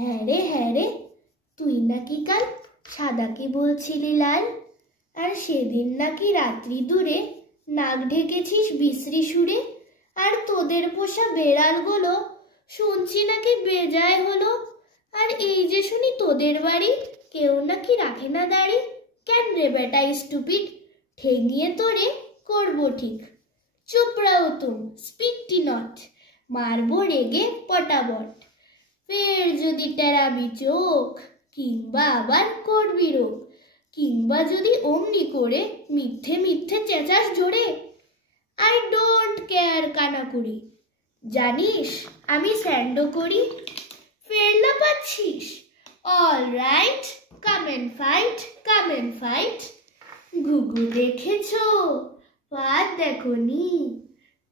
হ্যাঁ রে, তুই নাকি কাল সাদাকে বলছিলি লাল, আর সেদিন নাকি রাত্রি দূরে নাক ঢেকেছিস বিশ্রী সুরে, আর তোদের পোষা বেড়ালগুলো শুনছি নাকি বেজায় হলো। আর এই যে শুনি তোদের বাড়ি কেউ নাকি রাখে না দাড়ি। কেন রে বেটা স্টুপিড, ঠেঙিয়ে তোরে করবো ঠিক। চুপ রাও তুম, স্পিকটি নট, মারবো রেগে পটাবট। ফের যদি টেরাবি চোখ, কিংবা আবার করবি রোগ, কিংবা যদি অমনি করে মিথ্যে মিথ্যে চেঁচাস জোরে, আই ডোন্ট কেয়ার কানাকুড়ি। জানিস আমি স্যান্ডো করি, ফের লাপাচ্ছিস? All right, come and fight. ঘুঘু দেখেছো? পাত দেখনি,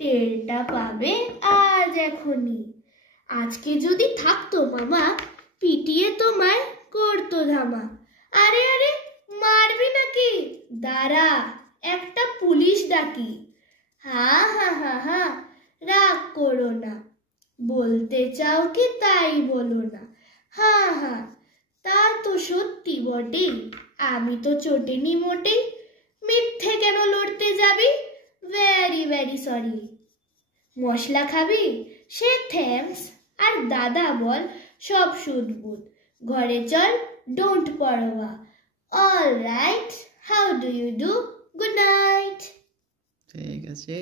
টেরটা পাবে আজ এখনই। আজকে যদি থাকতো মামা, পিটিয়ে তোমায় করতো ধামা। আরে মারবি নাকি? দাঁড়া, একটা পুলিশ ডাকি। হা, রাগ করো না, বলতে চাও কি তাই বলো না। হা, তা তো সত্যি বটেই, আমি তো চটেনি মোটেই। মিথ্যে কেন লড়তে যাবি? Very sorry. মশলা খাবি? সে থ্যাঙ্কস। আর দাদা বল সব শুধবুদ। ঘরে চল, ডোন্ট পরোয়া। All right, how do you do? Good night. ঠিক আছে।